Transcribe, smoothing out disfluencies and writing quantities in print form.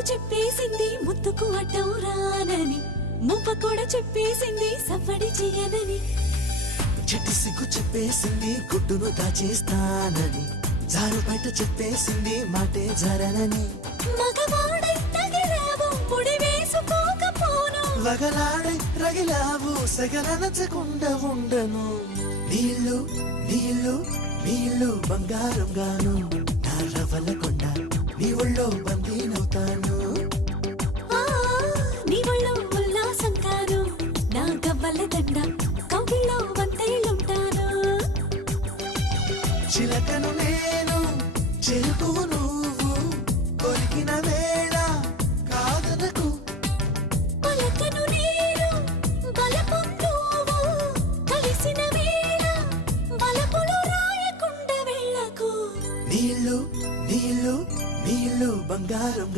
ముక్కు చెప్పేసింది ముద్దుకు అడ్డం రానని, మువ్వ కూడా చెప్పేసింది సవ్వడి చెయ్యనని. చెట్టి సిగ్గు చెప్పేసింది గుడ్డును దాచేస్తానని, జారు బయట చెప్పేసింది మాటే జరనని. మగవాడై తగిలావు ముడి వేసుకోకపోను, వగలాడై రగిలావు సగలనచకుండా ఉండను. నీళ్ళు నీళ్ళు నీళ్ళు బంగారం గాను, నా రవ్వల కొండ నీ ఒళ్ళో బందీనవుతాను. నీ ఒళ్ళో ఉల్లాసం కాను, నా గవ్వల దండ కౌగిల్లో వందేళ్ళుంటాను. చిలకను నేను చెరుకు నువ్వు, కొరికిన వేళ కాదనకు. పలకను నేను బలపు నువ్వు, కలిసిన వేళ బలపులు రాయకుండా వెళ్ళకు. నీళ్ళు నీళ్ళు నీళ్ళు బంగారం